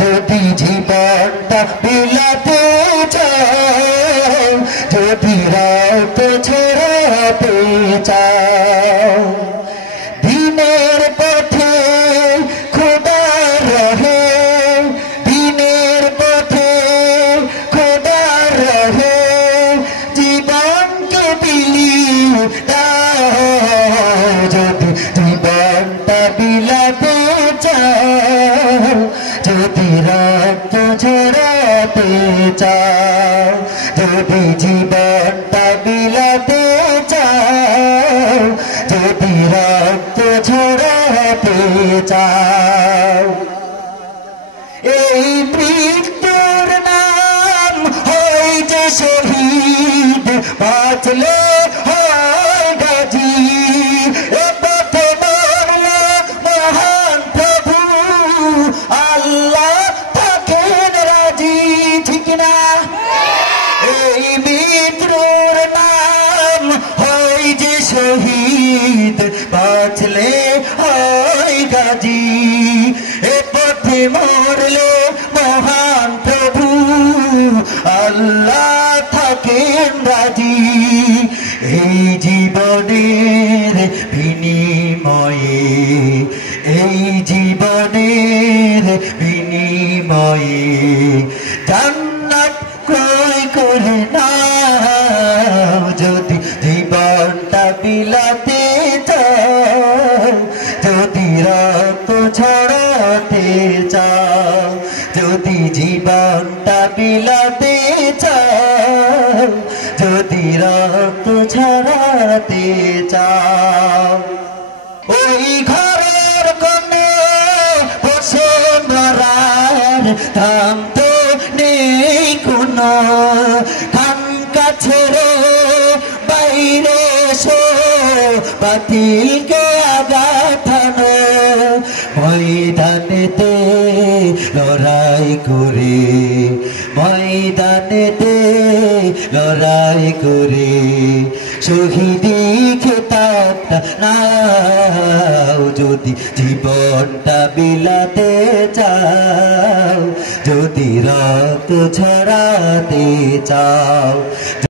যদি জীবনটা বিলাতে চাও, যদি রাত ছড়াতে চাও, দিনের পথে খোদার রহে, দিনের পথে খোদার রহে, জীবনকে বিলিয়ে দাও। যদি জীবনটা বিলাতে চাও, যদি রক্ত ঝরাতে চাও, যদি জীবনটা বিলাতে চাও, যদি রক্ত ঝরাতে চাও, এই মৃত্যুর নাম হয় যে শহীদ, বাঁচলে হয় গাজী। এ পথে মরলে মহান প্রভু আল্লাহ থাকেন রাজি, ঠিক না? এই মৃত্যুর নাম হয় যে শহীদ, বাঁচলে হয় গাজী। এ পথে মরলে মহান প্রভু আল্লাহ থাকেন রাজি। এই জীবনের বিনিময়ে, এই জীবনের বিনিময়ে জান্নাত ক্রয় করে নাও। যদি জীবনটা বিলাতে চাও, যদি রক্ত ছড়াতে চাও, যদি জীবনটা বিলাতে চাও, যদি রক্ত ছড়াতে চাও, ওই ঘরের কোণে বসে মরার দাম তো নেই কোনো। খানকা ছেড়ে বাইরে এসো, বাতিলকে আঘাত হানো। ময়দানেতে লড়াই করে, ময়দানেতে লড়াই করে শহীদি খেতাবটা নাও। যদি জীবনটা বিলাতে চাও, যদি রক্ত ছড়াতে চাও,